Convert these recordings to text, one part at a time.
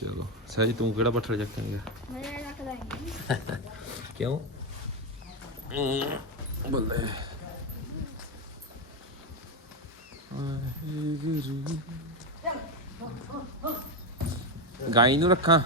ਚਲੋ। ਸਹਿਜ ਤੂੰ ਕਿਹੜਾ ਪੱਠਲ ਚੱਕਾਂਗਾ? ਮੇਰੇ ਰੱਖਦਾ ਨਹੀਂ। ਕਿਉਂ? ਬੱਲੇ। ਗਾਈ ਨੂੰ ਰੱਖਾਂ?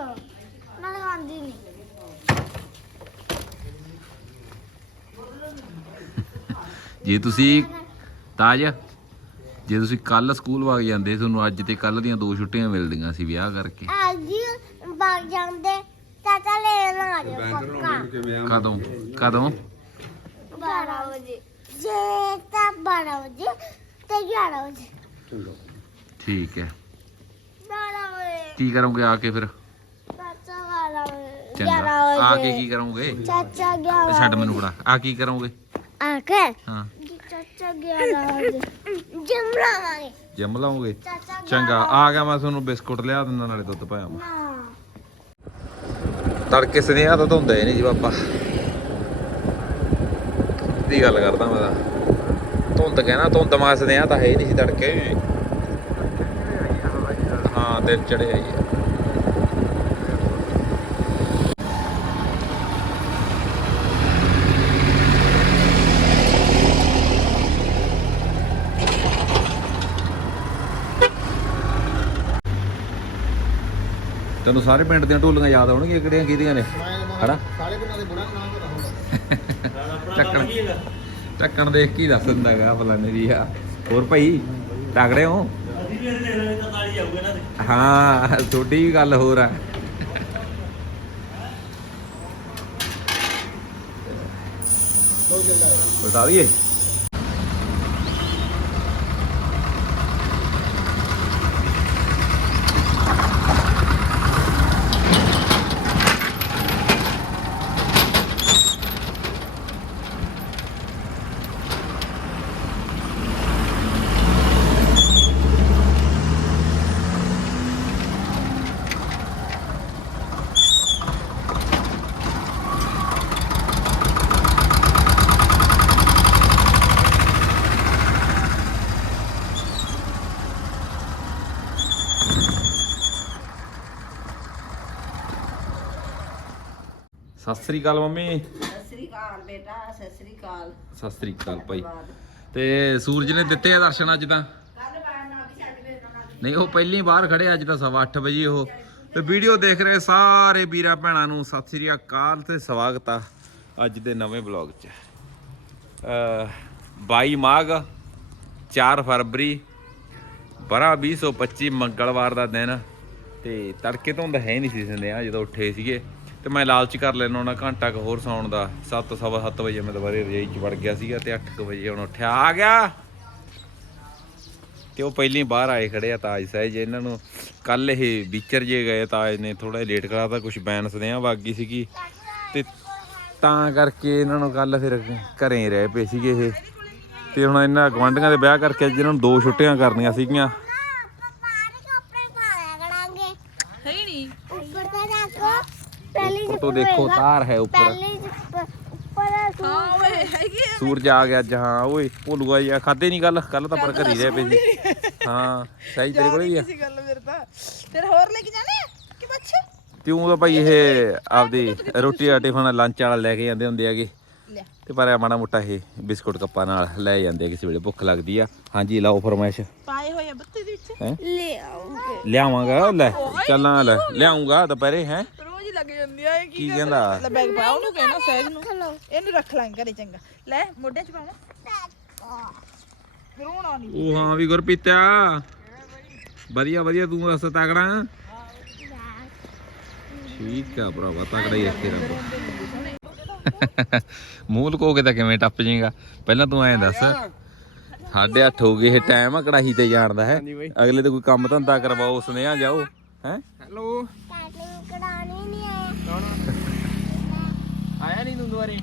ਮੈਂ ਨਹੀਂ ਜੇ ਤੁਸੀਂ ਤਾਜ ਜੇ ਤੁਸੀਂ ਕੱਲ ਸਕੂਲ ਵਗ ਜਾਂਦੇ ਤੁਹਾਨੂੰ ਅੱਜ ਤੇ ਕੱਲ ਦੀਆਂ ਦੋ ਛੁੱਟੀਆਂ ਮਿਲਦੀਆਂ ਸੀ ਵਿਆਹ ਕਰਕੇ। ਅੱਜ ਬਾਗ ਜਾਂਦੇ ਚਾਚਾ ਲੈਣ ਆ ਜਾਓ ਪੱਕਾ। ਕਦੋਂ? ਕਦੋਂ? 12 ਵਜੇ। ਜੇ ਤਾਂ 12 ਵਜੇ ਤੇ 11 ਵਜੇ। ਠੀਕ ਹੈ। 12 ਵਜੇ। ਕੀ ਕਰੋਗੇ ਆ ਕੇ ਫਿਰ? ਚਾਚਾ 12 ਵਜੇ ਚੰਗਾ। 11 ਆ ਕੇ ਵਜੇ ਕੀ ਕਰੋਗੇ? ਚਾਚਾ 11 ਛੱਡ ਮੈਨੂੰ ਫੜਾ। ਆ ਕੀ ਕਰੋਗੇ? ਆ ਕੇ? ਹਾਂ। ਚਾਚਾ 11 ਵਜੇ। ਜਿਮ ਲਾਵਾਂਗੇ। ਜਿਮ ਲਾਉਂਗੇ? ਚਾਚਾ ਚੰਗਾ। ਆ ਗਿਆ ਮੈਂ ਤੁਹਾਨੂੰ ਬਿਸਕੁਟ ਲਿਆ ਦਿੰਦਾ ਨਾਲੇ ਦੁੱਧ ਪਾਇਆ ਮੈਂ। ਨਾ ਤੜਕੇ ਸਨੇਹਾ ਤਾਂ ਧੁੰਦਾ ਹੀ ਨਹੀਂ ਜੀ ਬਾਪਾ ਦੀ ਗੱਲ ਕਰਦਾ ਮੈਂ ਤਾਂ। ਧੁੰਦ ਕਹਿਣਾ ਧੁੰਦ ਮਾ ਸਨੇਹਾ ਤਾਂ ਹੈ ਹੀ ਨਹੀਂ ਸੀ ਤੜਕੇ। ਹਾਂ ਦਿਨ ਚੜਿਆ ਹੀ ਆ। ਤੈਨੂੰ ਸਾਰੇ ਪਿੰਡ ਦੀਆਂ ਢੋਲੀਆਂ ਯਾਦ ਆਉਣਗੀਆਂ ਕਿਹੜੀਆਂ ਕਿਹਦੀਆਂ ਨੇ? ਹਨਾ? ਸਾਰੇ ਪਿੰਡਾਂ ਦੇ ਬੁੜਾ ਨਾਮ ਕਰਾਉਂਦਾ ਚੱਕਣ ਚੱਕਣ ਦੇਖ ਕੀ ਦੱਸ ਦਿੰਦਾ ਗਾ ਫਲਾਣੇ ਦੀ ਆ। ਹੋਰ ਭਾਈ ਤਗੜੇ ਹੋ? ਹਾਂ ਵੀ ਗੱਲ ਹੋਰ ਆ। ਬਤਾ ਦਈਏ? ਸਤਿ ਸ੍ਰੀ ਅਕਾਲ ਮੰਮੀ। ਸਤਿ ਸ੍ਰੀ ਅਕਾਲ ਬੇਟਾ ਸਤਿ ਸ੍ਰੀ ਅਕਾਲ। ਸਤਿ ਸ੍ਰੀ ਅਕਾਲ ਭਾਈ। ਤੇ ਸੂਰਜ ਨੇ ਦਿੱਤੇ ਆ ਦਰਸ਼ਨ ਅੱਜ ਤਾਂ? ਨਹੀਂ ਉਹ ਪਹਿਲੀ ਬਾਹਰ ਖੜੇ ਅੱਜ ਤਾਂ ਸਵਾ ਅੱਠ ਵਜੇ ਉਹ। ਤੇ ਵੀਡੀਓ ਦੇਖ ਰਹੇ ਸਾਰੇ ਵੀਰਾਂ ਭੈਣਾਂ ਨੂੰ ਸਤਿ ਸ੍ਰੀ ਅਕਾਲ ਤੇ ਸਵਾਗਤ ਆ ਅੱਜ ਦੇ ਨਵੇਂ ਬਲੌਗ 'ਚ। ਅ 22 ਮਾਘ 4 ਫਰਵਰੀ ਬਰਾ 2025 ਮੰਗਲਵਾਰ ਦਾ ਦਿਨ। ਤੇ ਤੜਕੇ ਤੋਂ ਹੈ ਨਹੀਂ ਸੀ ਸੰਦੇ ਆ ਜਦੋਂ ਉੱਠੇ ਸੀਗੇ। ਤੇ ਮੈਂ ਲਾਲਚ ਕਰ ਲੈਣਾ ਉਹਨਾਂ ਘੰਟਾ ਕੁ ਹੋਰ ਸੌਣ ਦਾ। 7 ਸਵਾ 7 ਵਜੇ ਮੈਂ ਦੁਬਾਰੇ ਰਜਾਈ 'ਚ ਵੜ ਗਿਆ ਸੀਗਾ ਤੇ 8 ਵਜੇ ਹੁਣ ਉੱਠਿਆ। ਆ ਗਿਆ! ਤੇ ਉਹ ਪਹਿਲੀ ਬਾਹਰ ਆਏ ਖੜੇ ਆ ਤਾਜ ਸਾਹਿਬ ਜੀ ਇਹਨਾਂ ਨੂੰ ਕੱਲ ਇਹ ਵਿਚਰ ਜੇ ਗਏ ਤਾਜ ਨੇ ਥੋੜਾ ਲੇਟ ਕਰਾਤਾ ਕੁਝ ਬੈਨਸ ਦੇ ਆ ਬਾਗੀ ਸੀਗੀ। ਤੇ ਤਾਂ ਕਰਕੇ ਇਹਨਾਂ ਨੂੰ ਕੱਲ ਫਿਰ ਘਰੇ ਹੀ ਰਹਿ ਪਏ ਸੀਗੇ ਇਹ। ਤੇ ਹੁਣ ਇਹਨਾਂ ਗਵਾਂਢੀਆਂ ਦੇ ਵਿਆਹ ਕਰਕੇ ਅੱਜ ਇਹਨਾਂ ਨੂੰ ਦੋ ਛੁੱਟੀਆਂ ਕਰਨੀਆਂ ਸੀਗੀਆਂ। ਹੈ ਨਹੀਂ। ਉੱਪਰ ਤਾਂ ਰੱਖੋ। ਪਹਿਲੀ ਉੱਪਰ ਤੋਂ ਦੇਖੋ ਤਾਰ ਹੈ ਉੱਪਰ। ਪਹਿਲੀ ਉੱਪਰ ਹਾਂ ਓਏ ਸੂਰਜ ਆ ਗਿਆ ਅੱਜ ਹਾਂ ਓਏ ਭੁੱਲੂਆ ਜੀ ਖਾਦੇ ਨਹੀਂ ਕੱਲ ਕੱਲ ਤਾਂ ਪਰ ਘਰੀ ਰਹਿ ਸੀ। ਹਾਂ ਸਹੀ ਤੇਰੇ ਕੋਲ ਵੀ ਆ। ਗੱਲ ਮੇਰੇ ਤਾਂ। ਫਿਰ ਹੋਰ ਲੈ ਕੇ ਜਾਣੇ ਆ ਕਿ ਬੱਚੇ ਤਿਉਂ ਤਾਂ ਭਾਈ ਇਹ ਆਪਦੀ ਰੋਟੀ ਟਿਫਨ ਲੰਚ ਵਾਲਾ ਲੈ ਕੇ ਜਾਂਦੇ ਹੁੰਦੇ ਲੈ। ਤੇ ਪਰ ਇਹ ਮਾੜਾ ਮੋਟਾ ਇਹ ਬਿਸਕੁਟ ਕੱਪਾਂ ਨਾਲ ਲੈ ਜਾਂਦੇ ਆ ਕਿਸੇ ਵੇਲੇ ਭੁੱਖ ਲੱਗਦੀ ਆ। ਹਾਂਜੀ ਲਾਓ ਫਰਮਾਇਸ਼। ਪਾਏ ਹੋਏ ਆ ਬੱਤੇ ਦੇ ਵਿੱਚ। ਲੈ ਆਉਂਗੇ। ਲਿਆਵਾਂਗਾ ਲੈ। ਚੱਲਾਂ ਲੈ। ਲਿਆਉਂਗਾ ਦੁਪਹਿਰੇ ਹੀ? ਲੱਗ ਜਾਂਦੀ ਆ ਇਹ ਕੀ ਕਹਿੰਦਾ? ਲੈ ਬੈਗ ਪਾ ਉਹਨੂੰ ਕਹਿਣਾ ਸਹਿਜ ਨੂੰ। ਇਹਨੂੰ ਰੱਖ ਲਾਂਗੇ ਘਰੇ ਚੰਗਾ। ਲੈ ਮੋਢੇ 'ਚ ਪਾ ਲੈ ਗਰੂਣਾ ਨਹੀਂ ਉਹ ਹਾਂ ਵੀ ਗੁਰਪੀਤਾ ਵਧੀਆ ਵਧੀਆ ਤੂੰ ਦੱਸ ਤਗੜਾ ਠੀਕ ਆ ਭਰਾਵਾ ਤਗੜਾ ਹੀ ਰੱਖੇ ਰੱਬ। ਮੂੰਹ ਲਕੋ ਕੇ ਤਾਂ ਕਿਵੇਂ ਟੱਪ ਜਾਏਗਾ। ਪਹਿਲਾਂ ਤੂੰ ਐਂ ਦੱਸ। ਸਾਢੇ ਅੱਠ ਹੋ ਗਏ ਇਹ ਟਾਈਮ ਆ ਕੜਾਹੀ ਤੇ ਜਾਣ ਦਾ ਹੈ? ਅਗਲੇ ਤੇ ਕੋਈ ਕੰਮ ਧੰਦਾ ਕਰਵਾਓ ਸੁਨੇਹਾ ਜਾਓ ਹੈ? ਨਹੀਂ ਆਇਆ ਆਇਆ ਨਹੀਂ ਤੂੰ ਦੁਆਰੇ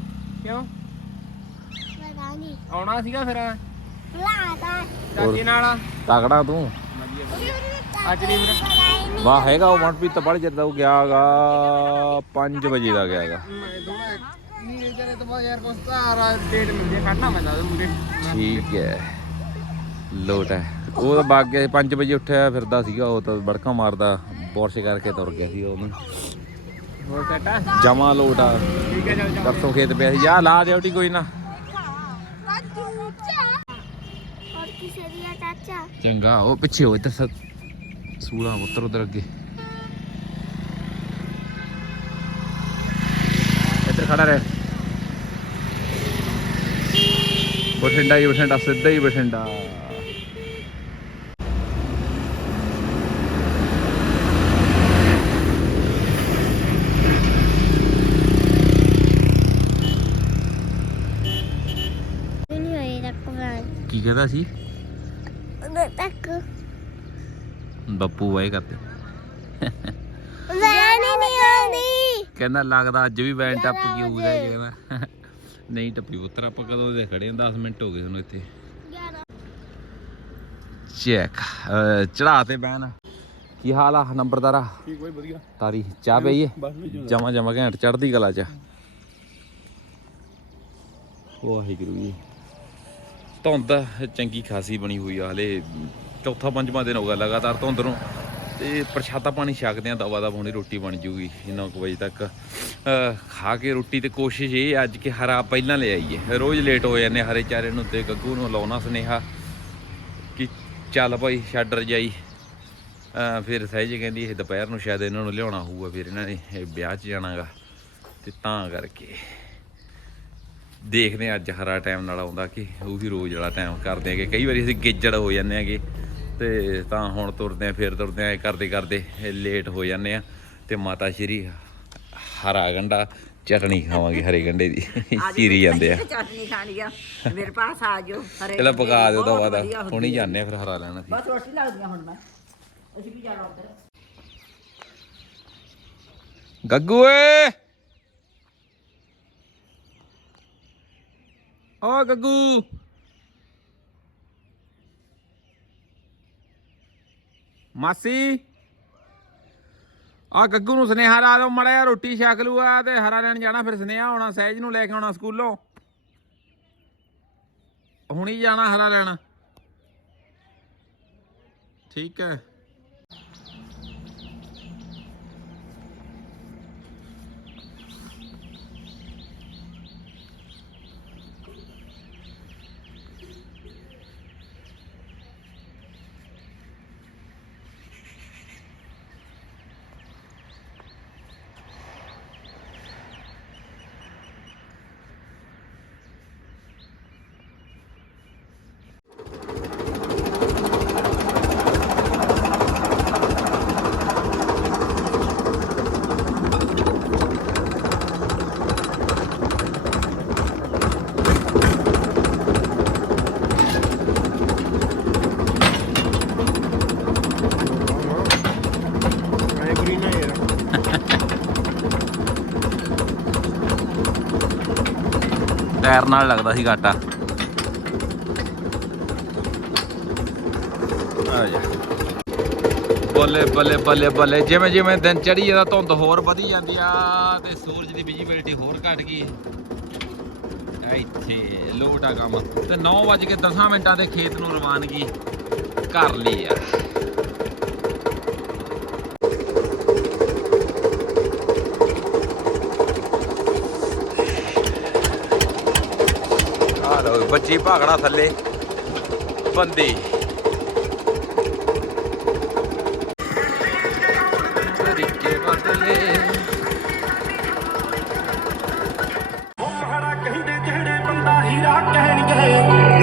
ਕਿਉਂ? ਪਤਾ ਨਹੀਂ ਆਉਣਾ ਸੀਗਾ ਫਿਰ ਲਾਤਾ ਚਾਚੇ ਨਾਲ ਤਗੜਾ ਤੂੰ? ਅੱਜ ਨਹੀਂ ਫਿਰ ਵਾਹ ਹੈਗਾ ਉਹ ਮਨਪ੍ਰੀਤ ਤਾਂ ਬੜ ਚਿਰ ਉਹ ਗਿਆਗਾ 5 ਵਜੇ ਦਾ ਗਿਆਗਾ ਮੈਂ ਦੋੜਾ ਨਹੀਂ ਜਨੇ ਤੋਂ ਬਾਅਦ ਯਾਰ ਕੁਛ ਤਾਰਾ ਡੇਟ ਮਿਲਦੀ ਕੱਢਣਾ ਪੈਂਦਾ ਉਹਦੇ ਮੂਰੇ ਠੀਕ ਹੈ। ਲੋਟ ਹੈ। ਉਹ ਤਾਂ ਬਾਗ ਗਿਆ 5 ਵਜੇ ਉੱਠਿਆ ਫਿਰਦਾ ਸੀਗਾ ਉਹ ਤਾਂ ਬੜਕਾ ਮਾਰਦਾ ਪੋਰਸ਼ ਕਰਕੇ ਤੁਰ ਗਿਆ ਸੀ ਉਹਨੂੰ। ਹੋਰ ਜਮਾ ਲੋਟ ਆ। ਠੀਕ ਹੈ ਪਰਸੋਂ ਖੇਤ ਪਿਆ ਸੀ। ਜਾ ਲਾ ਦਿਓਟੀ ਕੋਈ ਨਾ। ਚੰਗਾ ਉਹ ਪਿੱਛੇ ਹੋ ਇੱਧਰ ਸੂਲਾ ਉੱਤਰ ਉਧਰ ਅੱਗੇ। ਇੱਧਰ ਖੜਾ ਰਹਿ। ਬਠਿੰਡਾ ਹੀ ਬਠਿੰਡਾ ਸਿੱਧਾ ਹੀ ਬਠਿੰਡਾ ਨਹੀਂ ਹੋਈ ਤੱਕ ਮੈਂ ਕਹਦਾ ਸੀ? ਉਦੋਂ ਤੱਕ ਬੱਪੂ ਵਾਏ ਕਰਦੇ। ਵੈਨ ਹੀ ਨਹੀਂ ਆਉਂਦੀ। ਕਹਿੰਦਾ ਲੱਗਦਾ ਅੱਜ ਵੀ ਵੈਨ ਟੱਪ ਗਈ ਹੋਊ ਜਾ ਕਹਿੰਦਾ ਨਹੀਂ ਟੱਪੀ ਪੁੱਤਰ ਆਪਾਂ ਕਦੋਂ ਦੇ ਖੜੇ ਹਾਂ? 10 ਮਿੰਟ ਹੋ ਗਏ ਸਾਨੂੰ ਇੱਥੇ। 11 ਚੈੱਕ। ਚੜਾ ਤੇ ਬੈਨ। ਕੀ ਹਾਲ ਆ ਨੰਬਰਦਾਰਾ ਠੀਕ ਕੋਈ ਵਧੀਆ। ਤਾਰੀ ਚਾਹ ਪਈਏ ਜਮਾ ਜਮਾ ਘੈਂਟ ਚੜਦੀ ਕਲਾ ਚ। ਵਾਹਿਗੁਰੂ ਜੀ। ਧੁੰਦ ਚੰਗੀ ਖਾਸੀ ਬਣੀ ਹੋਈ ਆ ਹਲੇ। ਚੌਥਾ ਪੰਜਵਾਂ ਦਿਨ ਹੋ ਗਿਆ ਲਗਾਤਾਰ ਧੁੰਦ ਨੂੰ। ਤੇ ਪ੍ਰਸ਼ਾਦਾ ਪਾਣੀ ਛਕਦੇ ਆ, ਦਵਾ ਦਾ ਹੁਣੇ ਰੋਟੀ ਬਣ ਜੂਗੀ 9 ਵਜੇ ਤੱਕ। ਖਾ ਕੇ ਰੋਟੀ ਤੇ ਕੋਸ਼ਿਸ਼ ਇਹ ਅੱਜ ਕਿ ਹਰਾ ਪਹਿਲਾਂ ਲੈ ਆਈਏ। ਰੋਜ਼ ਲੇਟ ਹੋ ਜਾਂਦੇ ਹਰੇ ਚਾਰੇ ਨੂੰ ਤੇ ਗੱਗੂ ਨੂੰ ਲਾਉਣਾ ਸੁਨੇਹਾ ਕਿ ਚੱਲ ਭਾਈ ਛੱਡ ਰਜਾਈ। ਅਹ ਫਿਰ ਸਹਿਜ ਕਹਿੰਦੀ ਇਹ ਦੁਪਹਿਰ ਨੂੰ ਸ਼ਾਇਦ ਇਹਨਾਂ ਨੂੰ ਲਿਆਉਣਾ ਹੋਊਗਾ, ਫਿਰ ਇਹਨਾਂ ਨੇ ਇਹ ਵਿਆਹ 'ਚ ਜਾਣਾਗਾ ਤੇ ਤਾਂ ਕਰਕੇ। ਦੇਖਦੇ ਹਾਂ ਅੱਜ ਹਰਾ ਟਾਈਮ ਨਾਲ ਆਉਂਦਾ ਕਿ ਉਹੀ ਰੋਜ਼ ਵਾਲਾ ਟਾਈਮ ਕਰਦੇ ਆਗੇ ਕਈ ਵਾਰੀ ਅਸੀਂ ਗਿੱਜੜ ਹੋ ਜਾਂਦੇ ਆਗੇ ਤੇ ਤਾਂ ਹੁਣ ਤੁਰਦੇ ਆ ਫਿਰ ਤੁਰਦੇ ਆ ਕਰਦੇ ਕਰਦੇ ਲੇਟ ਹੋ ਜਾਂਦੇ ਆ ਤੇ ਮਾਤਾ ਸ਼੍ਰੀ ਹਰਾ ਗੰਡਾ ਚਟਣੀ ਖਾਵਾਂਗੇ ਹਰੇ ਗੰਡੇ ਦੀ। ਚੀਰੀ ਜਾਂਦੇ ਆ। ਚਟਨੀ ਖਾਣੀ ਆ। ਮੇਰੇ ਪਾਸ ਆ ਜਾਓ ਹਰੇ ਇਹਲਾ ਪਕਾ ਦਿਓ ਬਹੁਤ ਦਵਾ ਦਾ ਵਧੀਆ ਹੁੰਦੀ ਹੁਣੀ ਆ। ਜਾਂਦੇ ਆ ਫਿਰ ਹਰਾ ਲੈਣਾ ਸੀ ਬਸ ਰੋਟੀ ਲੱਗਦੀਆਂ ਹੁਣ ਮੈਂ। ਅਸੀਂ ਵੀ ਜਾਣਾ ਉੱਧਰ। ਗੱਗੂ ਏ ਓ ਗੱਗੂ। ਮਾਸੀ। ਆ ਗੱਗੂ ਨੂੰ ਸੁਨੇਹਾ ਲਾ ਦਿਓ ਮੜਿਆ ਰੋਟੀ ਛਕ ਲੂਆ ਤੇ ਹਰਾ ਲੈਣ ਜਾਣਾ, ਫਿਰ ਸੁਨੇਹਾ ਆਉਣਾ, ਸਹਿਜ ਨੂੰ ਲੈ ਕੇ ਆਉਣਾ ਸਕੂਲੋਂ। ਹੁਣੀ ਜਾਣਾ ਹਰਾ ਲੈਣ। ਠੀਕ ਹੈ ਮੈਂ ਬੁਰੀ ਨਾ ਯਾਰ ਟਾਇਰ ਨਾਲ ਲੱਗਦਾ ਸੀ ਗਾਟਾ ਆ ਜਾ। ਬੱਲੇ ਬੱਲੇ ਬੱਲੇ ਬੱਲੇ। ਜਿਵੇਂ ਜਿਵੇਂ ਦਿਨ ਚੜੀ ਜਾਂਦਾ, ਧੁੰਦ ਹੋਰ ਵਧੀ ਜਾਂਦੀ ਆ ਤੇ ਸੂਰਜ ਦੀ ਵਿਜ਼ਿਬਿਲਟੀ ਹੋਰ ਘਟ ਗਈ। ਇੱਥੇ ਲੋਟ ਆ ਕੰਮ। ਤੇ 9:10 ਮਿੰਟਾਂ ਦੇ ਖੇਤ ਨੂੰ ਰਵਾਨਗੀ ਕਰ ਲਈ ਆ। ਬੱਚੀ ਭਾਗੜਾ ਥੱਲੇ। ਬੰਦੀ। ਤਰੀਕੇ ਬਦਲੇ। ਖੜਾ ਕਹਿੰਦੇ ਜਿਹੜੇ ਬੰਦਾ ਹੀਰਾ ਕਹਿਣਗੇ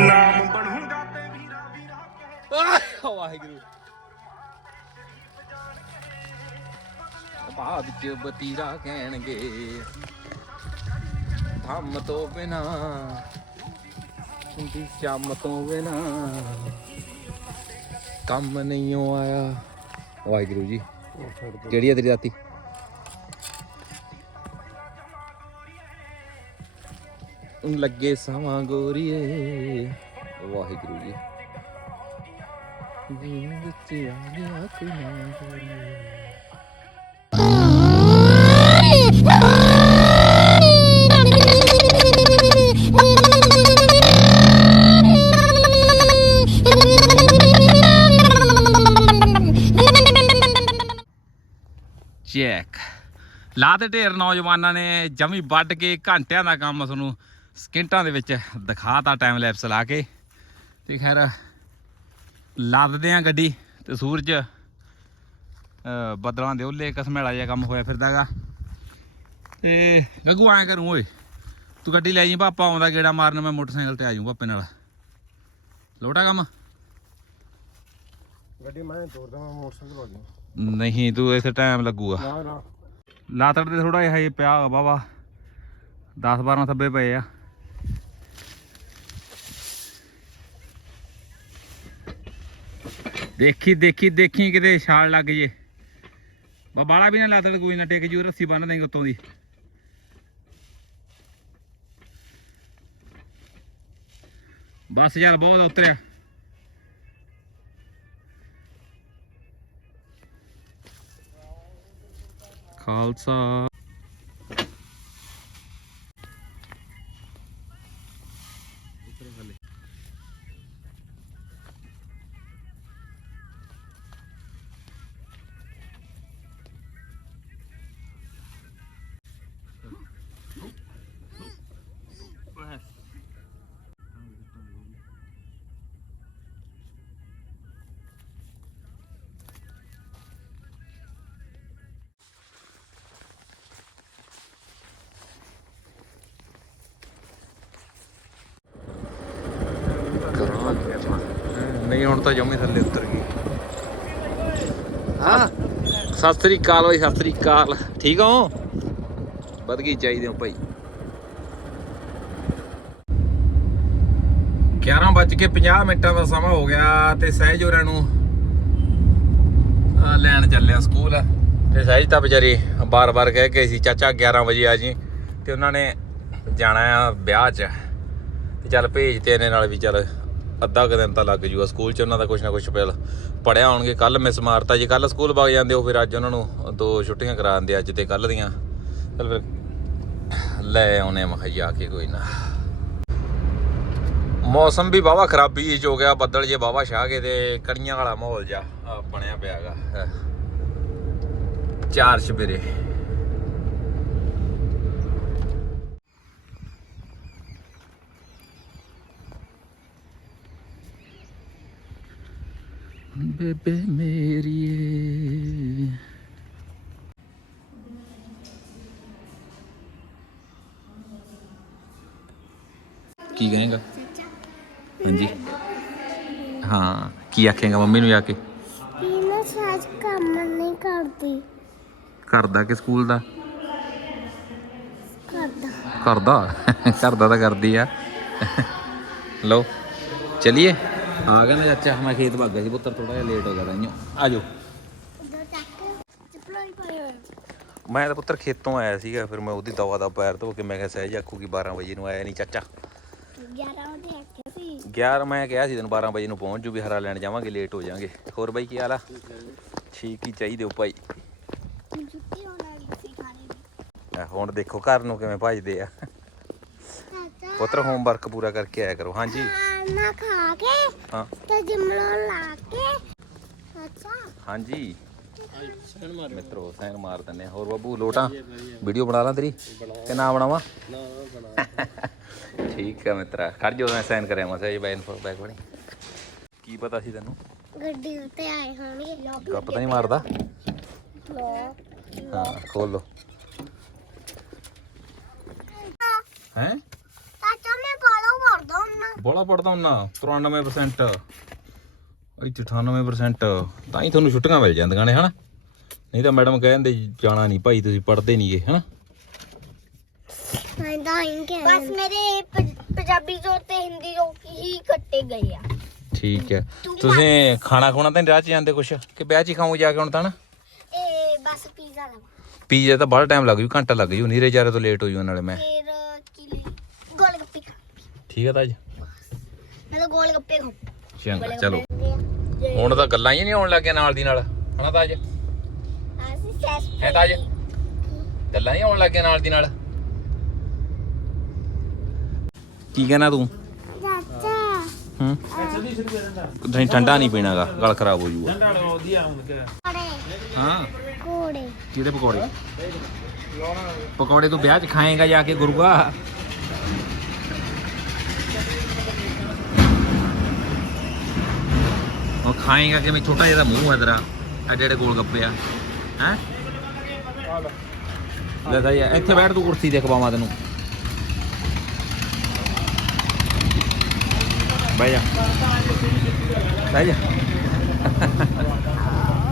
ਨਾਮ ਬਣੂਗਾ ਤੇ ਵੀਰਾ ਵੀਰਾ ਕਹਿ। ਵਾਹਿਗੁਰੂ। ਬਾਦ ਚ ਬਤੀਰਾ ਕਹਿਣਗੇ। ਥੰਮ ਤੋਂ ਬਿਨਾ ਦੀ ਸ਼ਾਮ ਤੋਂ ਬਿਨਾ ਕੰਮ ਨਹੀਂ ਓ ਆਇਆ। ਵਾਹਿਗੁਰੂ ਜੀ, ਕਿਹੜੀ ਆ ਤੇਰੀ ਦਾਤੀ? ਲੱਗੇ ਸਮਾਂ ਗੋਰੀਏ। ਵਾਹਿਗੁਰੂ ਜੀ। ਜੀਵਨ ਵਿੱਚ ਆ ਗਿਆ ਕੋਈ ਨਾ ਗੋਰੀਏ। ਚੈੱਕ ਲਾ ਤੇ ਢੇਰ ਨੌਜਵਾਨਾਂ ਨੇ ਜਮੀ ਵੱਢ ਕੇ ਘੰਟਿਆਂ ਦਾ ਕੰਮ ਤੁਹਾਨੂੰ ਸਕਿੰਟਾਂ ਦੇ ਵਿੱਚ ਦਿਖਾਤਾ ਟਾਈਮ ਲੈਪਸ ਲਾ ਕੇ। ਤੇ ਖੈਰ ਲੱਦਦੇ ਆ ਗੱਡੀ ਤੇ ਸੂਰਜ ਅ, ਬੱਦਲਾਂ ਦੇ ਉੱਲੇ ਕਸਮੇਲਾ ਜਿਹਾ ਕੰਮ ਹੋਇਆ ਫਿਰਦਾਗਾ। ਤੇ ਗੱਗੂ ਆਇਆ ਕਰੂੰ ਓਏ ਤੂੰ ਗੱਡੀ ਲੈ ਜੀ ਪਾਪਾ ਆਉਂਦਾ ਗੇੜਾ ਮਾਰਨ ਮੈਂ ਮੋਟਰਸਾਈਕਲ ਤੇ ਆ ਜਾਊਂ ਪਾਪੇ ਨਾਲ। ਲੋਟਾ ਕੰਮ? ਗੱਡੀ ਮੈਂ ਤੋਰਦਾ ਮੈਂ ਮੋਟਰਸਾਈਕਲ ਲਾ ਨਹੀਂ ਤੂੰ ਇੱਥੇ ਟਾਈਮ ਲੱਗੂਗਾ। ਨਾ ਨਾ। ਲਾਤੜ ਤੇ ਥੋੜਾ ਇਹ ਪਿਆ ਵਾ ਬਾਬਾ 10 12 ਥੱਬੇ ਪਏ ਆ। ਦੇਖੀ ਦੇਖੀ ਦੇਖੀ ਕਿਤੇ ਛਾਲ ਲੱਗ ਜੇ। ਬਾ ਬਾਲਾ ਵੀ ਨਾ ਲਾਤੜ ਕੋਈ ਨਾ ਟੇਕ ਜੂ ਰੱਸੀ ਬੰਨ ਦੇਂਗੇ ਉੱਤੋਂ ਦੀ। ਬਸ ਯਾਰ ਬਹੁਤ ਉਤਰਿਆ। ਖਾਲਸਾ ਨਹੀਂ, ਹੁਣ ਤਾਂ ਜਮੇ ਥੱਲੇ ਉਤਰ ਗਈ। ਹਾਂ, ਸਤਿ ਸ੍ਰੀ ਅਕਾਲ ਬਾਈ, ਸਤਿ ਸ੍ਰੀ ਅਕਾਲ। ਠੀਕ ਹੋ? ਵਧ ਗਈ ਚਾਹੀਦੇ ਹੋ ਭਾਈ। 11 ਵੱਜ ਕੇ 50 ਮਿੰਟਾਂ ਦਾ ਸਮਾਂ ਹੋ ਗਿਆ ਤੇ ਸਹਿਜ ਹੋਰਾਂ ਨੂੰ ਲੈਣ ਚੱਲਿਆ ਸਕੂਲ। ਤੇ ਸਹਿਜ ਤਾਂ ਵਿਚਾਰੀ ਬਾਰ-ਬਾਰ ਕਹਿ ਕੇ ਸੀ, ਚਾਚਾ 11 ਵਜੇ ਆ ਜੀ। ਤੇ ਉਹਨਾਂ ਨੇ ਜਾਣਾ ਆ ਵਿਆਹ 'ਚ। ਤੇ ਚੱਲ ਭੇਜ ਤੇ ਇਹਨੇ ਨਾਲ ਵੀ ਚੱਲ ਅੱਧਾ ਕੁ ਦਿਨ ਤਾਂ ਲੱਗ ਜੂਗਾ, ਸਕੂਲ 'ਚ ਉਹਨਾਂ ਦਾ ਕੁਝ ਨਾ ਕੁਝ ਪਹਿਲ ਪੜਿਆ ਹੋਣਗੇ ਕੱਲ ਮਿਸ ਮਾਰਤਾ ਜੇ ਕੱਲ ਸਕੂਲ ਵਗ ਜਾਂਦੇ, ਉਹ ਫਿਰ ਅੱਜ ਉਹਨਾਂ ਨੂੰ ਦੋ ਛੁੱਟੀਆਂ ਕਰਾ ਦਿੰਦੇ ਅੱਜ ਤੇ ਕੱਲ ਦੀਆਂ। ਚੱਲ ਫਿਰ ਲੈ ਆਉਨੇ ਮੈਂ ਕਿਹਾ ਜਾ ਕੇ ਕੋਈ ਨਾ। ਮੌਸਮ ਵੀ ਵਾਵਾ ਖਰਾਬੀ ਚ ਹੋ ਗਿਆ, ਬੱਦਲ ਜੇ ਵਾਵਾ ਛਾ ਗਏ ਤੇ ਕੜੀਆਂ ਵਾਲਾ ਮਾਹੌਲ ਜਾ ਆਹ ਬਣਿਆ ਪਿਆਗਾ ਚਾਰ ਸਵੇਰੇ। ਬੇਬੇ ਮੇਰੀਏ ਕੀ ਕਹੇਗਾ? ਹਾਂਜੀ। ਹਾਂ ਕੀ ਆਖੇਗਾ ਮੰਮੀ ਨੂੰ ਜਾ ਕੇ? ਪੀਨਾ ਸਾਜ ਕੰਮ ਨਹੀਂ ਕਰਦੀ। ਕਰਦਾ ਕਿ ਸਕੂਲ ਦਾ? ਕਰਦਾ। ਕਰਦਾ? ਕਰਦਾ ਤਾਂ ਕਰਦੀ ਆ। ਲਓ ਚਲਿਏ। ਆ ਗਿਆ ਨਾ ਚਾਚਾ ਮੈਂ ਖੇਤ ਭੱਗ ਗਿਆ ਸੀ ਪੁੱਤਰ ਥੋੜਾ ਜਿਹਾ ਲੇਟ ਹੋ ਗਿਆ ਤਾਂ ਆ ਜਾਓ। ਮੈਂ ਤਾਂ ਪੁੱਤਰ ਖੇਤੋਂ ਆਇਆ ਸੀਗਾ ਫਿਰ ਮੈਂ ਉਹਦੀ ਦਵਾ ਦਾ ਪੈਰ ਧੋ ਕੇ ਮੈਂ ਕਿਹਾ ਸਹਿਜ ਆਖੂਗੀ 12 ਵਜੇ ਨੂੰ ਆਇਆ ਨਹੀਂ ਚਾਚਾ। 11 ਵਜੇ ਆਖਿਆ ਸੀ। 11 ਮੈਂ ਕਿਹਾ ਸੀ ਤੈਨੂੰ 12 ਵਜੇ ਨੂੰ ਪਹੁੰਚ ਜੂ ਵੀ ਹਰਾ ਲੈਣ ਜਾਵਾਂਗੇ ਲੇਟ ਹੋ ਜਾਾਂਗੇ। ਹੋਰ ਬਾਈ ਕੀ ਹਾਲ ਆ? ਠੀਕ ਹੀ ਚਾਹੀਦੇ ਹੋ ਭਾਈ। ਹੁਣ ਛੁੱਟੀ ਹੋਣ ਵਾਲੀ ਸੀ ਖਾਣੇ ਦੀ। ਆਹ ਹੁਣ ਦੇਖੋ ਘਰ ਨੂੰ ਕਿਵੇਂ ਭਜਦੇ ਆ। ਪੁੱਤਰ ਹੋਮਵਰਕ ਪੂਰਾ ਕਰਕੇ ਆਇਆ ਕਰੋ। ਹਾਂਜੀ। ਖਾਣਾ ਖਾ ਕੇ ਹਾਂ। ਤੇ ਜਿਮਲੋ ਲਾ ਕੇ। ਅੱਛਾ। ਹਾਂਜੀ। ਮਿੱਤਰੋ ਸੈਨ ਮਾਰ ਦਿੰਨੇ ਆ। ਹੋਰ ਬਾਬੂ ਲੋਟਾ? ਵੀਡੀਓ ਬਣਾ ਲਾਂ ਤੇਰੀ? ਕਿ ਨਾ ਬਣਾਵਾਂ? ਠੀਕ ਹੈ ਮਿੱਤਰਾ ਖੜ ਜਾ ਮੈਂ ਸਾਈਨ ਕਰਿਆ ਮਸਾ ਇਹ ਬੈਨ ਫੋਰ ਬੈਕ ਬਣੀ ਕੀ ਪਤਾ ਸੀ ਤੈਨੂੰ? ਗੱਡੀ ਉੱਤੇ ਆਏ ਹੋਣਗੇ। ਗੱਪ ਤਾਂ ਨਹੀਂ ਮਾਰਦਾ? ਹਾਂ ਖੋਲ ਲੋ ਹੈ? ਬੋਲਾ ਪੜਦਾ ਹੁੰਨਾ 93% ਇੱਥੇ 98% ਤਾਂ ਹੀ ਤੁਹਾਨੂੰ ਛੁੱਟੀਆਂ ਮਿਲ ਜਾਂਦੀਆਂ ਨੇ ਹਨਾ? ਨਹੀਂ ਤਾਂ ਮੈਡਮ ਕਹਿੰਦੇ ਜਾਣਾ ਨਹੀਂ ਭਾਈ ਤੁਸੀਂ ਪੜਦੇ ਨਹੀਂਗੇ ਹਨਾ? ਮੈਂ ਤਾਂ ਹੀ। ਕਿ ਬਸ ਮੇਰੇ ਪੰ- ਪੰਜਾਬੀ ਜੋ ਤੇ ਹਿੰਦੀ ਜੋ ਹੀ ਕੱਟੇ ਗਏ ਆ। ਠੀਕ ਹੈ। ਤੁਸੀਂ ਖਾਣਾ ਖੋਣਾ ਤਾਂ ਨਹੀਂ ਰਾਹ ਚ ਜਾਂਦੇ ਕੁਛ? ਕਿ ਵਿਆਹ ਚ ਹੀ ਖਾਓ ਜਾ ਕੇ ਹੁਣ ਤਾਂ ਨਾ ਇਹ ਬਸ ਪੀਜ਼ਾ ਲਵਾ ਪੀਜ਼ਾ ਤਾਂ ਬੜਾ ਟਾਈਮ ਲੱਗ ਜੂ ਘੰਟਾ ਲੱਗ ਜੂ ਨੀਰੇ ਚਾਰੇ ਤੋਂ ਲੇਟ ਹੋ ਜੂ ਨਾਲੇ ਮੈਂ। ਫਿਰ ਚਿਲੀ ਗੋਲ ਗੱਪੇ ਖਾ ਠੀਕ ਹੈ ਤਾਜ ਮੈਂ ਤਾਂ ਗੋਲ ਗੱਪੇ ਖਾਂ ਚੰਗਾ ਚਲੋ। ਹੁਣ ਤਾਂ ਗੱਲਾਂ ਹੀ ਨਹੀਂ ਆਉਣ ਲੱਗੀਆਂ ਨਾਲ ਦੀ ਨਾਲ। ਹਨਾ ਤਾਜ? ਅਸੀਂ ਸੈਸ ਹੈ ਤਾਜ? ਗੱਲਾਂ ਹੀ ਆਉਣ ਲੱਗੀਆਂ ਨਾਲ ਦੀ ਨਾਲ। ਕੀ ਕਹਿਣਾ ਤੂੰ? ਚਾਚਾ। ਹੂੰ? ਨਹੀਂ ਠੰਡਾ ਨਹੀਂ ਪੀਣਾਗਾ। ਗਲ ਖਰਾਬ ਹੋ ਜਾਊਗਾ ਕੋੜੇ ਹਾਂ। ਕੋੜੇ ਕਿਹੜੇ ਪਕੌੜੇ? ਪਕੌੜੇ ਤੂੰ ਵਿਆਹ 'ਚ ਖਾਏਗਾ ਜਾ ਕੇ ਗੁਰੂਆ। ਉਹ ਖਾਏਗਾ ਕਿ ਮੈਂ ਛੋਟਾ ਜਿਹਾ ਤਾਂ ਮੂੰਹ ਹੈ ਤੇਰਾ ਐਡੇ ਐਡੇ ਗੋਲ ਗੱਪੇ ਆ। ਹੈ? ਲੈ ਦਾ ਯਾਰ ਇੱਥੇ ਬੈਠ ਤੂੰ ਕੁਰਸੀ ਤੇ ਖਵਾਵਾਂ ਤੈਨੂੰ। ਬਹਿ ਜਾ। ਬਹਿ ਜਾ।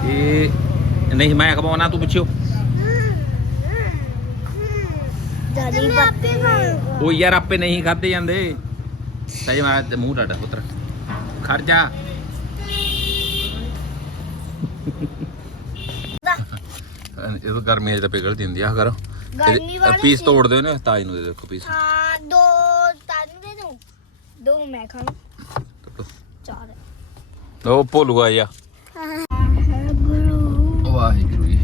ਇਹ ਨਹੀਂ ਮੈਂ ਖਵਾਉਣਾ ਤੂੰ ਪੁੱਛਿਓ। ਦਾਦੀ ਪਾਪੇ ਉਹ ਯਾਰ ਆਪੇ ਨਹੀਂ ਖਾਦੇ ਜਾਂਦੇ। ਸਹੀ ਮਾਰ ਤੇ ਮੂੰਹ ਡਾਡਾ ਪੁੱਤਰ। ਖੜ ਜਾ। ਇਹ ਤਾਂ ਗਰਮੀ ਚ ਤਾਂ ਪਿਘਲਦੀ ਹੁੰਦੀ ਆ ਕਰ। ਗਰਮੀ ਵਾਲੀ ਪੀਸ। ਤੋੜ ਦਿਓ ਨੇ ਤਾਜ ਨੂੰ ਦੇ ਦੇਖੋ ਪੀਸ ਹਾਂ ਦੋ ਤਾਨੂੰ ਦੇ ਦੂੰ। ਦੋ ਮੈਂ ਖਾਂ ਚਾਰ। ਉਹ ਭੋਲੂਆ ਜਾ ਗੁਰੂ ਵਾਹਿਗੁਰੂ ਜੀ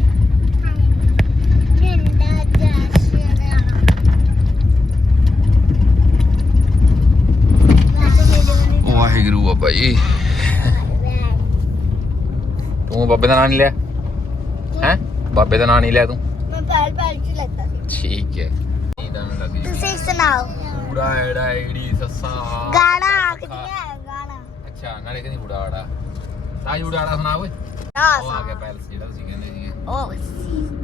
ਵਾਹਿਗੁਰੂ ਬਾਬਾ ਜੀ ਤੂੰ ਬਾਬੇ ਦਾ ਨਾਂ ਨਹੀਂ ਲਿਆ? ਬਾਬੇ ਦਾ ਨਾਂ ਨਹੀਂ ਲਿਆ ਤੂੰ? ਮੈਂ ਪਹਿਲ ਪਹਿਲ ਚ ਲੈਤਾ ਸੀ। ਠੀਕ ਹੈ। ਨੀਂਦ ਆਉਣ ਲੱਗ ਤੁਸੀਂ ਸੁਣਾਓ। ਬੁੜਾ ਐੜਾ ਐੜੀ ਸੱਸਾ ਗਾਣਾ ਆਖਦੀ ਹੈ ਗਾਣਾ? ਅੱਛਾ ਨਾਲੇ ਕਹਿੰਦੀ ਬੁੜਾ ਆੜਾ ਸਾਜ ਬੁੜਾ ਆੜਾ ਸੁਣਾ ਓਏ। ਨਾ ਉਹ ਆ ਗਿਆ ਪੈਲਸ ਜਿਹੜਾ ਤੁਸੀਂ ਕਹਿੰਦੇ ਸੀਗੇ। ਉਹ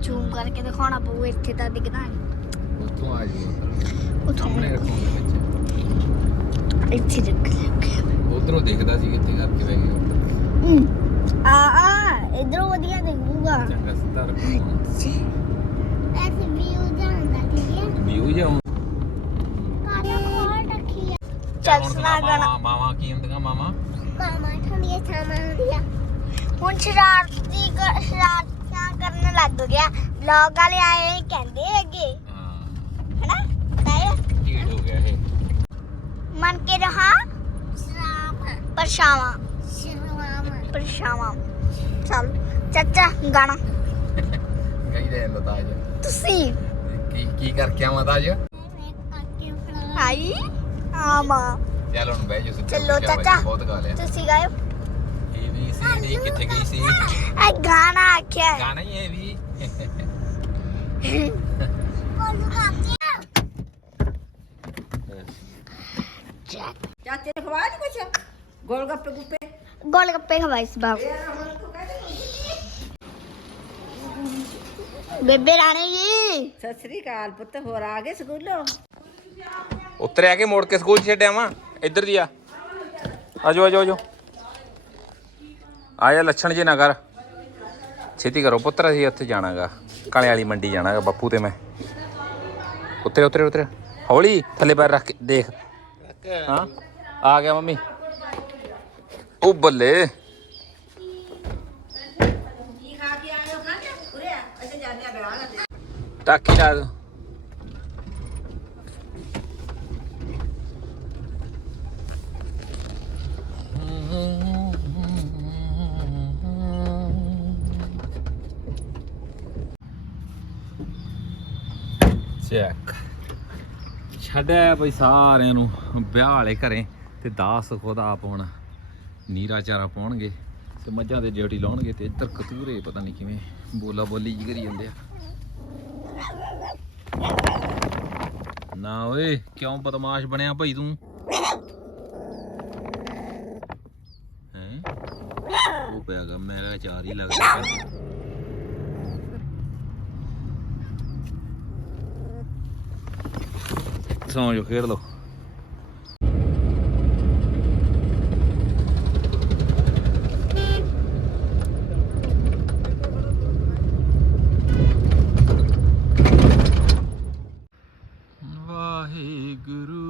ਜ਼ੂਮ ਕਰਕੇ ਦਿਖਾਉਣਾ ਪਊ ਇੱਥੇ ਤਾਂ ਦਿਖਦਾ ਨਹੀਂ ਉੱਥੋਂ ਆ ਜੀ ਉੱਥੋਂ ਸਾਹਮਣੇ ਰੱਖੋਗੇ ਵਿੱਚ। ਇੱਥੇ ਰੱਖ ਲਿਆ। ਉਧਰੋਂ ਦੇਖਦਾ ਸੀ ਕਿੱਥੇ ਕਰਕੇ ਬਹਿ ਗਿਆ ਆ ਆ। ਇਧਰੋਂ ਵਧੀਆ ਦਿਖੂਗਾ। ਚੰਗਾ ਸਿੱਧਾ ਰੱਖੋ। ਐਸੇ ਵੀਊ ਜਾਂਦਾ ਠੀਕ ਹੈ? ਵਿਊ ਜਾਉਂ ਕਾਲਾ ਖੋਲ ਰੱਖੀ ਹੈ ਚੱਲ ਸੁਣਾ ਗਾਣਾ। ਮਾਮਾ ਮਾਮਾ ਕੀ ਹੁੰਦੀਆਂ ਮਾਮਾ ਕਾਮਾ ਠੰਡੀਆਂ ਛਾਵਾਂ ਹੁੰਦੀਆਂ। ਹੁਣ ਸ਼ਰਾਰਤੀ ਕ- ਸ਼ਰਾਰਤਾਂ ਕਰਨ ਲੱਗ ਗਿਆ। ਵਲੌਗ ਵਾਲੇ ਆਏ ਕਹਿੰਦੇ ਹੈਗੇ ਹਾਂ। ਹਨਾ? ਤਾਇਆ? ਢੀਠ ਹੋ ਗਿਆ ਇਹ। ਮਨ ਕੇ ਰਹਾ? ਸ਼ਰਾਮ ਪਰਛਾਵਾਂ। ਸ਼ਰਾਮ ਪਰਛਾਵਾਂ। ਚੱਲ ਚਾਚਾ ਗਾਣਾ। ਕਹੀ ਦੇ ਜਾਂਦਾ ਤਾਜ। ਤੁਸੀਂ? ਕੀ ਕੀ ਕਰਕੇ ਆਵਾਂ ਤਾਜ? ਆਈ ਆਮਾ ਚੱਲ ਹੁਣ ਬਹਿ ਜਾ ਚੱਲੋ ਚਾਚਾ। ਬਹੁਤ ਗਾ ਲਿਆ। ਤੁਸੀਂ ਗਾਇਓ। ਏ ਵੀ ਸੀ ਡੀ ਕਿੱਥੇ ਗਈ ਸੀ? ਇਹ ਗਾਣਾ ਆਖਿਆ ਗਾਣਾ ਹੀ ਇਹ ਵੀ। ਚਾਚੇ ਨੇ ਖਵਾਇਆ ਨੀ ਕੁਛ? ਗੋਲ ਗੱਪੇ ਗੁੱਪੇ? ਗੋਲ ਗੱਪੇ ਖਵਾਈ ਸੀ ਬਾਬੂ ਬੇਬੇ ਰਾਣੀ ਜੀ। ਸਤਿ ਸ੍ਰੀ ਅਕਾਲ ਪੁੱਤ ਹੋਰ ਆ ਗਏ ਸਕੂਲੋਂ? ਉੱਤਰ ਆ ਕੇ ਮੋੜ ਕੇ ਸਕੂਲ ਛੱਡਿਆ ਵਾਂ ਇੱਧਰ ਦੀ ਆ। ਆਜੋ ਆਜੋ ਆਜੋ। ਆਇਆ ਲੱਛਣ ਜੇ ਨਾ ਕਰ ਛੇਤੀ ਕਰੋ ਪੁੱਤਰ ਅਸੀਂ ਉੱਥੇ ਜਾਣਾਗਾ। ਕਾਲੇ ਵਾਲੀ ਮੰਡੀ ਜਾਣਾਗਾ ਬੱਪੂ ਤੇ ਮੈਂ। ਉੱਤਰੇ ਉੱਤਰੇ ਉੱਤਰੇ। ਹੌਲੀ ਥੱਲੇ ਪੈਰ ਰੱਖ ਕੇ ਦੇਖ। ਹਾਂ? ਆ ਗਿਆ ਮੰਮੀ। ਉਹ ਬੱਲੇ ਕੀ ਟਾਕੀ ਲਾ ਦੋ। ਚੈੱਕ। ਛੱਡਿਆ ਬਈ ਸਾਰਿਆਂ ਨੂੰ। ਵਿਆਹ ਵਾਲੇ ਘਰੇ ਤੇ ਦਾਸ ਖੁਦ ਆਪ ਹੁਣ। ਨੀਰਾ ਚਾਰਾ ਪਾਉਣਗੇ ਤੇ ਮੱਝਾਂ ਦੇ ਡਿਊਟੀ ਲਾਉਣਗੇ ਤੇ ਇੱਧਰ ਕਤੂਰੇ ਪਤਾ ਨਹੀਂ ਕਿਵੇਂ ਬੋਲਾ ਬੋਲੀ ਜੀ ਕਰੀ ਜਾਂਦੇ ਆ। ਨਾ ਓਏ, ਕਿਉਂ ਬਦਮਾਸ਼ ਬਣਿਆ ਭਾਈ ਤੂੰ? ਹੈ? ਉਹ ਪਿਆਗਾ ਮੇਰਾ ਚਾਰ ਹੀ ਲੱਗਦਾ ਸੌਂ ਜੋ ਖੇਡ ਲਓ ਵਾਹਿਗੁਰੂ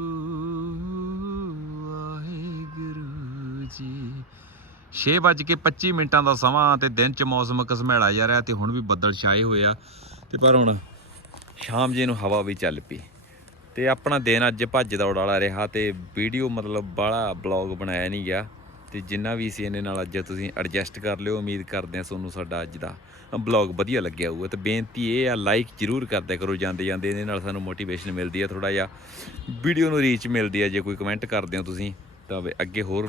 ਵਾਹਿਗੁਰੂ ਜੀ 6 ਵੱਜ ਕੇ 25 ਮਿੰਟਾਂ ਦਾ ਸਮਾਂ ਤੇ ਦਿਨ ਚ ਮੌਸਮ ਕਸਮੈਲਾ ਜਾ ਰਿਹਾ ਤੇ ਹੁਣ ਵੀ ਬੱਦਲ ਛਾਏ ਹੋਏ ਆ। ਤੇ ਪਰ ਹੁਣ ਸ਼ਾਮ ਜੇ ਨੂੰ ਹਵਾ ਵੀ ਚੱਲ ਪਈ। ਤੇ ਆਪਣਾ ਦਿਨ ਅੱਜ ਭੱਜ ਦੌੜ ਵਾਲਾ ਰਿਹਾ ਤੇ ਵੀਡੀਓ ਮਤਲਬ ਬਾਹਲਾ ਬਲੌਗ ਬਣਾਇਆ ਨਹੀਂ ਗਿਆ। ਤੇ ਜਿੰਨਾ ਵੀ ਸੀ ਇਹਨੇ ਨਾਲ ਅੱਜ ਤੁਸੀਂ ਐਡਜਸਟ ਕਰ ਲਿਓ। ਉਮੀਦ ਕਰਦੇ ਹਾਂ ਤੁਹਾਨੂੰ ਸਾਡਾ ਅੱਜ ਦਾ ਬਲੌਗ ਵਧੀਆ ਲੱਗਿਆ ਹੋਊਗਾ। ਤੇ ਬੇਨਤੀ ਇਹ ਆ ਲਾਈਕ ਜਰੂਰ ਕਰਦਿਆ ਕਰੋ ਜਾਂਦੇ ਜਾਂਦੇ। ਇਹਦੇ ਨਾਲ ਸਾਨੂੰ ਮੋਟੀਵੇਸ਼ਨ ਮਿਲਦੀ ਆ ਥੋੜਾ ਜਿਹਾ ਵੀਡੀਓ ਨੂੰ ਰੀਚ ਮਿਲਦੀ ਆ। ਜੇ ਕੋਈ ਕਮੈਂਟ ਕਰਦੇ ਹੋ ਤੁਸੀਂ। ਤਾਂ ਅੱਗੇ ਹੋਰ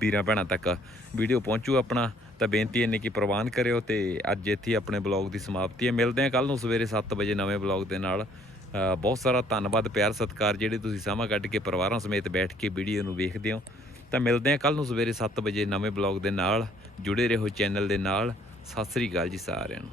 ਵੀਰਾਂ ਭੈਣਾਂ ਤੱਕ ਵੀਡੀਓ ਪਹੁੰਚੂ ਆਪਣਾ, ਤਾਂ ਬੇਨਤੀ ਇੰਨੀ ਕਿ ਪ੍ਰਵਾਨ ਕਰਿਓ ਤੇ ਅੱਜ ਇੱਥੇ ਆਪਣੇ ਬਲੌਗ ਦੀ ਸਮਾਪਤੀ ਹੈ। ਮਿਲਦੇ ਹਾਂ ਕੱਲ ਨੂੰ ਸਵੇਰੇ 7 ਵਜੇ ਨਵੇਂ ਬਲੌਗ ਦੇ ਨਾਲ। ਬਹੁਤ ਸਾਰਾ ਧੰਨਵਾਦ, ਪਿਆਰ, ਸਤਿਕਾਰ ਜਿਹੜੇ ਤੁਸੀਂ ਸਮਾਂ ਕੱਢ ਕੇ ਪਰਿਵਾਰਾਂ ਸਮੇਤ ਬੈਠ ਕੇ ਵੀਡੀਓ ਨੂੰ ਵੇਖਦੇ ਹੋ। ਤਾਂ ਮਿਲਦੇ ਹਾਂ ਕੱਲ ਨੂੰ ਸਵੇਰੇ 7 ਵਜੇ ਨਵੇਂ ਬਲੌਗ ਦੇ ਨਾਲ। ਜੁੜੇ ਰਹੋ ਚੈਨਲ ਦੇ ਨਾਲ। ਸਤਿ ਸ੍ਰੀ ਅਕਾਲ ਜੀ ਸਾਰਿਆਂ ਨੂੰ।